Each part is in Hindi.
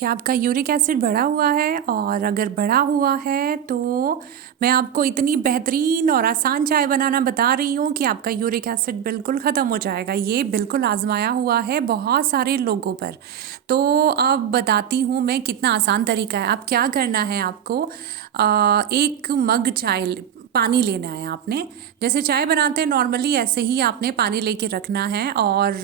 क्या आपका यूरिक एसिड बढ़ा हुआ है? और अगर बढ़ा हुआ है तो मैं आपको इतनी बेहतरीन और आसान चाय बनाना बता रही हूँ कि आपका यूरिक एसिड बिल्कुल ख़त्म हो जाएगा। ये बिल्कुल आज़माया हुआ है बहुत सारे लोगों पर। तो अब बताती हूँ मैं कितना आसान तरीका है। अब क्या करना है आपको, एक मग पानी लेना है आपने। जैसे चाय बनाते हैं नॉर्मली ऐसे ही आपने पानी लेके रखना है और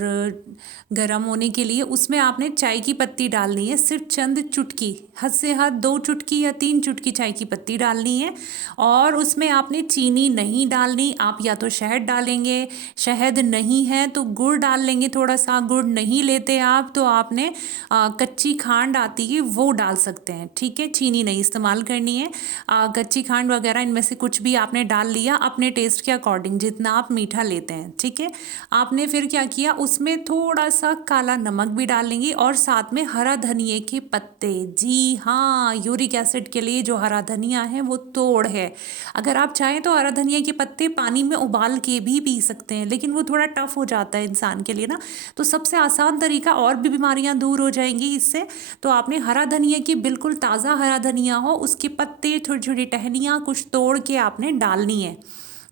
गर्म होने के लिए उसमें आपने चाय की पत्ती डालनी है, सिर्फ चंद चुटकी, हद से हद 2 चुटकी या 3 चुटकी चाय की पत्ती डालनी है। और उसमें आपने चीनी नहीं डालनी, आप या तो शहद डालेंगे, शहद नहीं है तो गुड़ डाल लेंगे थोड़ा सा। गुड़ नहीं लेते आप तो आपने कच्ची खांड आती है वो डाल सकते हैं, ठीक है। चीनी नहीं इस्तेमाल करनी है। कच्ची खांड वगैरह इनमें से कुछ भी आपने डाल लिया अपने टेस्ट के अकॉर्डिंग, जितना आप मीठा लेते हैं, ठीक है। आपने फिर क्या किया, उसमें थोड़ा सा काला नमक भी डाल लेंगे और साथ में हरा धनिए के पत्ते। जी हाँ, यूरिक एसिड के लिए जो हरा धनिया है वो तोड़ है। अगर आप चाहें तो हरा धनिया के पत्ते पानी में उबाल के भी पी सकते हैं, लेकिन वो थोड़ा टफ हो जाता है इंसान के लिए ना। तो सबसे आसान तरीका, और भी बीमारियां दूर हो जाएंगी इससे, तो आपने हरा धनिया की, बिल्कुल ताज़ा हरा धनिया हो, उसके पत्ते, छोटी छोटी टहनियाँ कुछ तोड़ के आपने डालनी है।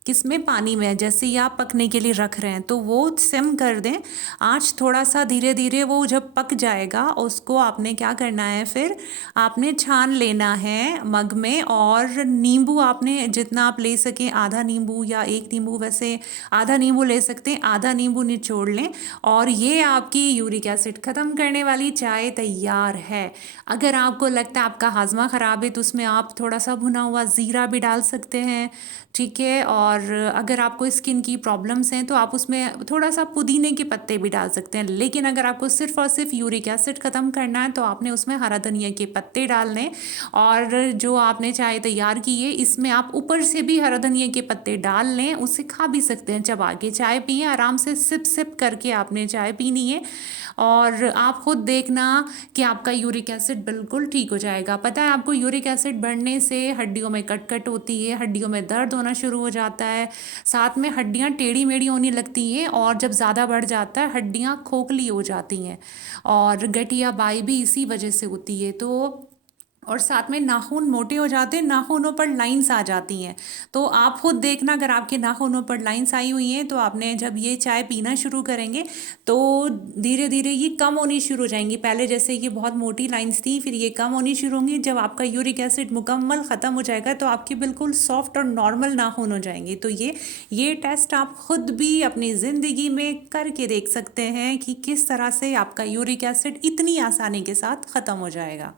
किसमें, पानी में। जैसे ही आप पकने के लिए रख रहे हैं तो वो सिम कर दें आँच थोड़ा सा, धीरे धीरे वो जब पक जाएगा उसको आपने क्या करना है, फिर आपने छान लेना है मग में। और नींबू आपने जितना आप ले सकें, आधा नींबू या 1 नींबू, वैसे आधा नींबू ले सकते हैं, आधा नींबू निचोड़ लें। और ये आपकी यूरिक एसिड ख़त्म करने वाली चाय तैयार है। अगर आपको लगता है आपका हाजमा ख़राब है तो उसमें आप थोड़ा सा भुना हुआ ज़ीरा भी डाल सकते हैं, ठीक है। और अगर आपको स्किन की प्रॉब्लम्स हैं तो आप उसमें थोड़ा सा पुदीने के पत्ते भी डाल सकते हैं। लेकिन अगर आपको सिर्फ और सिर्फ यूरिक एसिड ख़त्म करना है तो आपने उसमें हरा धनिया के पत्ते डालने। और जो आपने चाय तैयार की है इसमें आप ऊपर से भी हरा धनिया के पत्ते डाल लें, उसे खा भी सकते हैं, चबा के चाय पिए आराम से, सिप सिप करके आपने चाय पीनी है। और आप खुद देखना कि आपका यूरिक एसिड बिल्कुल ठीक हो जाएगा। पता है आपको, यूरिक एसिड बढ़ने से हड्डियों में कटकट होती है, हड्डियों में दर्द होना शुरू हो जाता है, साथ में हड्डियां टेढ़ी मेढ़ी होने लगती हैं, और जब ज़्यादा बढ़ जाता है हड्डियां खोखली हो जाती हैं। और गठिया बाई भी इसी वजह से होती है। तो और साथ में नाखून मोटे हो जाते हैं, नाखूनों पर लाइंस आ जाती हैं। तो आप खुद देखना, अगर आपके नाखूनों पर लाइंस आई हुई हैं तो आपने जब ये चाय पीना शुरू करेंगे तो धीरे धीरे ये कम होनी शुरू हो जाएंगी। पहले जैसे ये बहुत मोटी लाइंस थी, फिर ये कम होनी शुरू होंगी। जब आपका यूरिक एसिड मुकम्मल ख़त्म हो जाएगा तो आपके बिल्कुल सॉफ्ट और नॉर्मल नाखून हो जाएंगे। तो ये टेस्ट आप खुद भी अपनी ज़िंदगी में करके देख सकते हैं कि किस तरह से आपका यूरिक एसिड इतनी आसानी के साथ ख़त्म हो जाएगा।